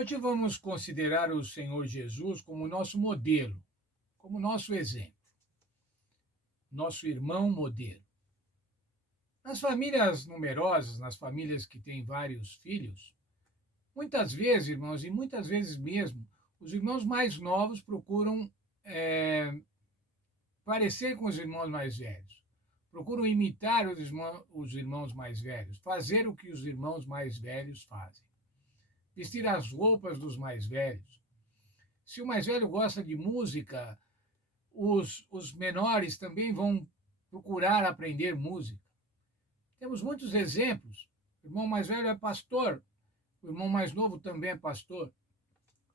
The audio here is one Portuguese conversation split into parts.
Hoje vamos considerar o Senhor Jesus como nosso modelo, como nosso exemplo, nosso irmão modelo. Nas famílias numerosas, nas famílias que têm vários filhos, muitas vezes, irmãos, e muitas vezes mesmo, os irmãos mais novos procuram parecer com os irmãos mais velhos, procuram imitar os irmãos mais velhos, fazer o que os irmãos mais velhos fazem, vestir as roupas dos mais velhos. Se o mais velho gosta de música, os menores também vão procurar aprender música. Temos muitos exemplos. O irmão mais velho é pastor, o irmão mais novo também é pastor,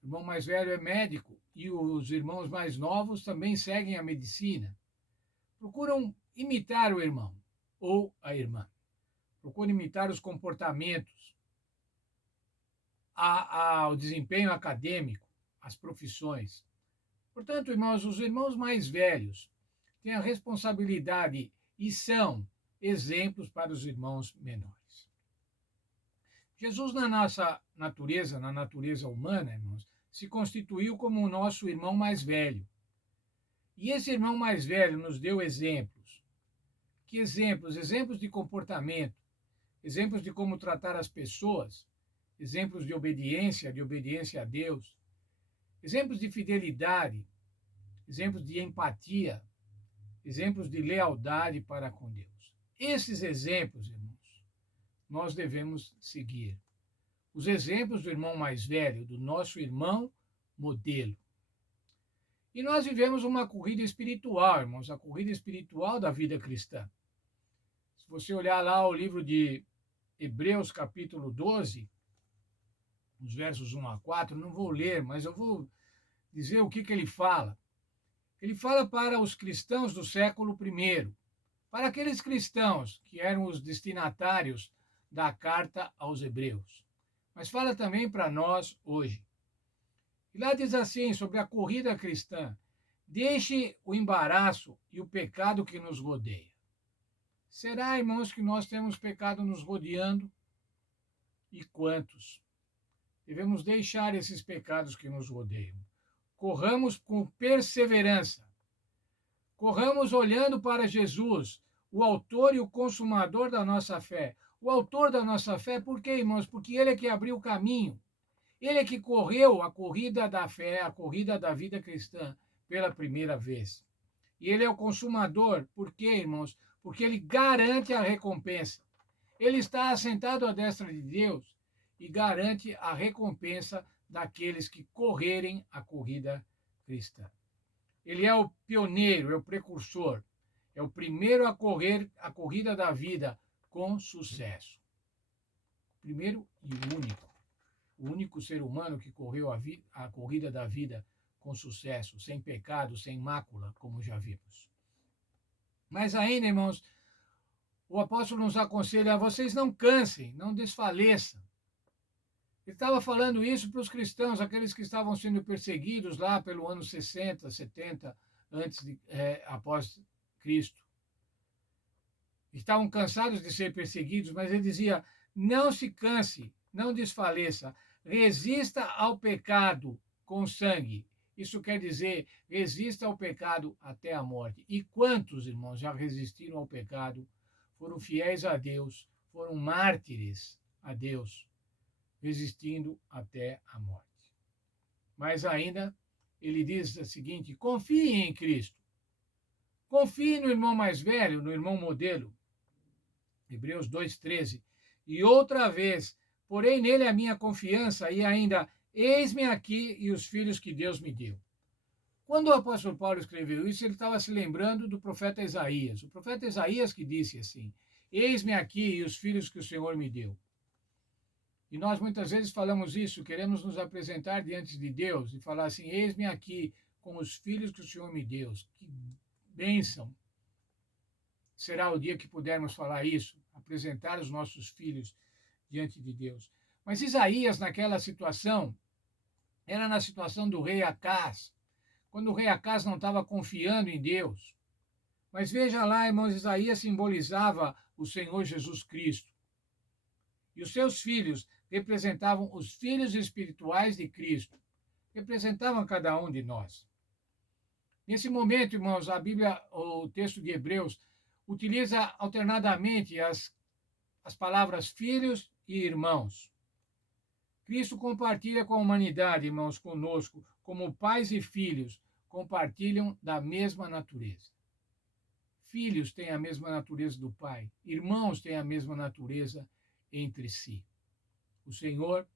o irmão mais velho é médico e os irmãos mais novos também seguem a medicina. Procuram imitar o irmão ou a irmã. Procuram imitar os comportamentos, o desempenho acadêmico, as profissões. Portanto, irmãos, os irmãos mais velhos têm a responsabilidade e são exemplos para os irmãos menores. Jesus, na nossa natureza, na natureza humana, irmãos, se constituiu como o nosso irmão mais velho. E esse irmão mais velho nos deu exemplos. Que exemplos? Exemplos de comportamento, exemplos de como tratar as pessoas, exemplos de obediência a Deus, exemplos de fidelidade, exemplos de empatia, exemplos de lealdade para com Deus. Esses exemplos, irmãos, nós devemos seguir. Os exemplos do irmão mais velho, do nosso irmão modelo. E nós vivemos uma corrida espiritual, irmãos, a corrida espiritual da vida cristã. Se você olhar lá o livro de Hebreus, capítulo 12, os versos 1 a 4, não vou ler, mas eu vou dizer o que ele fala. Ele fala para os cristãos do século I, para aqueles cristãos que eram os destinatários da carta aos Hebreus. Mas fala também para nós hoje. E lá diz assim, sobre a corrida cristã: deixe o embaraço e o pecado que nos rodeia. Será, irmãos, que nós temos pecado nos rodeando? E quantos? Devemos deixar esses pecados que nos rodeiam. Corramos com perseverança. Corramos olhando para Jesus, o autor e o consumador da nossa fé. O autor da nossa fé, por quê, irmãos? Porque ele é que abriu o caminho. Ele é que correu a corrida da fé, a corrida da vida cristã pela primeira vez. E ele é o consumador, por quê, irmãos? Porque ele garante a recompensa. Ele está assentado à destra de Deus e garante a recompensa daqueles que correrem a corrida cristã. Ele é o pioneiro, é o precursor, é o primeiro a correr a corrida da vida com sucesso. Primeiro e o único ser humano que correu a corrida da vida com sucesso, sem pecado, sem mácula, como já vimos. Mas ainda, irmãos, o apóstolo nos aconselha: vocês não cansem, não desfaleçam. Ele estava falando isso para os cristãos, aqueles que estavam sendo perseguidos lá pelo ano 60, 70, após Cristo. Estavam cansados de ser perseguidos, mas ele dizia: não se canse, não desfaleça, resista ao pecado com sangue. Isso quer dizer, resista ao pecado até a morte. E quantos, irmãos, já resistiram ao pecado, foram fiéis a Deus, foram mártires a Deus, resistindo até a morte. Mas ainda, ele diz o seguinte: confie em Cristo. Confie no irmão mais velho, no irmão modelo. Hebreus 2,13. E outra vez, porém nele a minha confiança, e ainda, eis-me aqui e os filhos que Deus me deu. Quando o apóstolo Paulo escreveu isso, ele estava se lembrando do profeta Isaías. O profeta Isaías que disse assim: eis-me aqui e os filhos que o Senhor me deu. E nós muitas vezes falamos isso, queremos nos apresentar diante de Deus e falar assim: eis-me aqui com os filhos que o Senhor me deu. Que bênção será o dia que pudermos falar isso, apresentar os nossos filhos diante de Deus. Mas Isaías, naquela situação, era na situação do rei Acás, quando o rei Acás não estava confiando em Deus. Mas veja lá, irmãos, Isaías simbolizava o Senhor Jesus Cristo. E os seus filhos, representavam os filhos espirituais de Cristo, representavam cada um de nós. Nesse momento, irmãos, a Bíblia, o texto de Hebreus, utiliza alternadamente as palavras filhos e irmãos. Cristo compartilha com a humanidade, irmãos, conosco, como pais e filhos, compartilham da mesma natureza. Filhos têm a mesma natureza do Pai, irmãos têm a mesma natureza entre si. O Senhor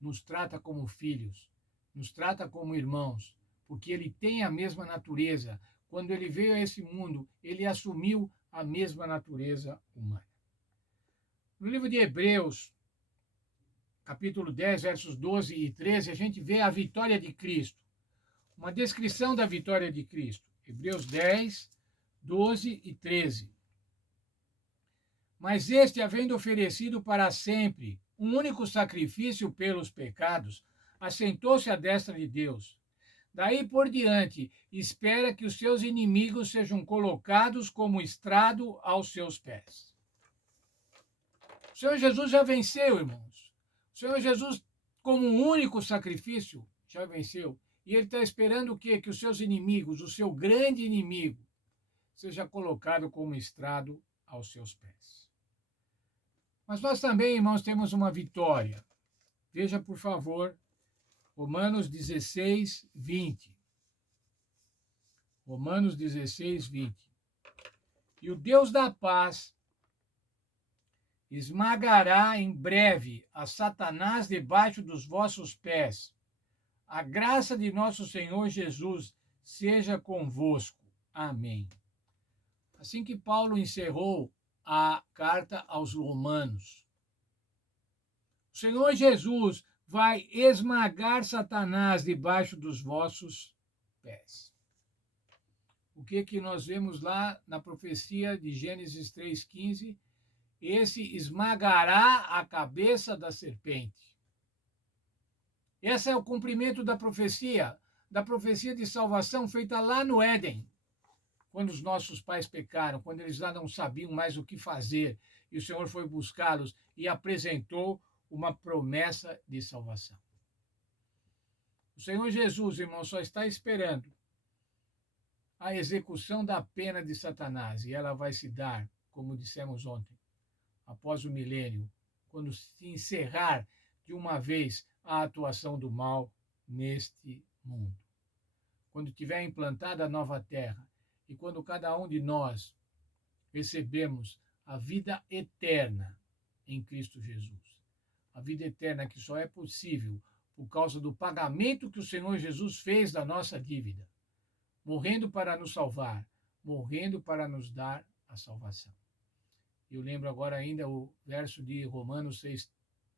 nos trata como filhos, nos trata como irmãos, porque Ele tem a mesma natureza. Quando Ele veio a esse mundo, Ele assumiu a mesma natureza humana. No livro de Hebreus, capítulo 10, versos 12 e 13, a gente vê a vitória de Cristo. Uma descrição da vitória de Cristo. Hebreus 10, 12 e 13. Mas este, havendo oferecido para sempre um único sacrifício pelos pecados, assentou-se à destra de Deus. Daí por diante, espera que os seus inimigos sejam colocados como estrado aos seus pés. O Senhor Jesus já venceu, irmãos. O Senhor Jesus, como um único sacrifício, já venceu. E Ele está esperando o quê? Que os seus inimigos, o seu grande inimigo, seja colocado como estrado aos seus pés. Mas nós também, irmãos, temos uma vitória. Veja, por favor, Romanos 16, 20. Romanos 16, 20. E o Deus da paz esmagará em breve a Satanás debaixo dos vossos pés. A graça de nosso Senhor Jesus seja convosco. Amém. Assim que Paulo encerrou a carta aos Romanos, o Senhor Jesus vai esmagar Satanás debaixo dos vossos pés. O que nós vemos lá na profecia de Gênesis 3,15? Esse esmagará a cabeça da serpente. Esse é o cumprimento da profecia de salvação feita lá no Éden, quando os nossos pais pecaram, quando eles já não sabiam mais o que fazer, e o Senhor foi buscá-los e apresentou uma promessa de salvação. O Senhor Jesus, irmão, só está esperando a execução da pena de Satanás, e ela vai se dar, como dissemos ontem, após o milênio, quando se encerrar de uma vez a atuação do mal neste mundo. Quando tiver implantada a nova terra e quando cada um de nós recebemos a vida eterna em Cristo Jesus. A vida eterna que só é possível por causa do pagamento que o Senhor Jesus fez da nossa dívida, morrendo para nos salvar, morrendo para nos dar a salvação. Eu lembro agora ainda o verso de Romanos 6,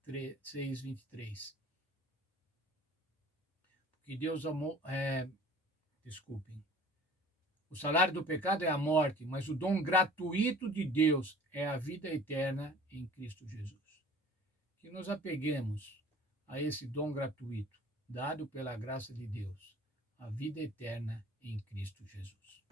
23. Porque Deus amou... desculpem. O salário do pecado é a morte, mas o dom gratuito de Deus é a vida eterna em Cristo Jesus. Que nos apeguemos a esse dom gratuito, dado pela graça de Deus, a vida eterna em Cristo Jesus.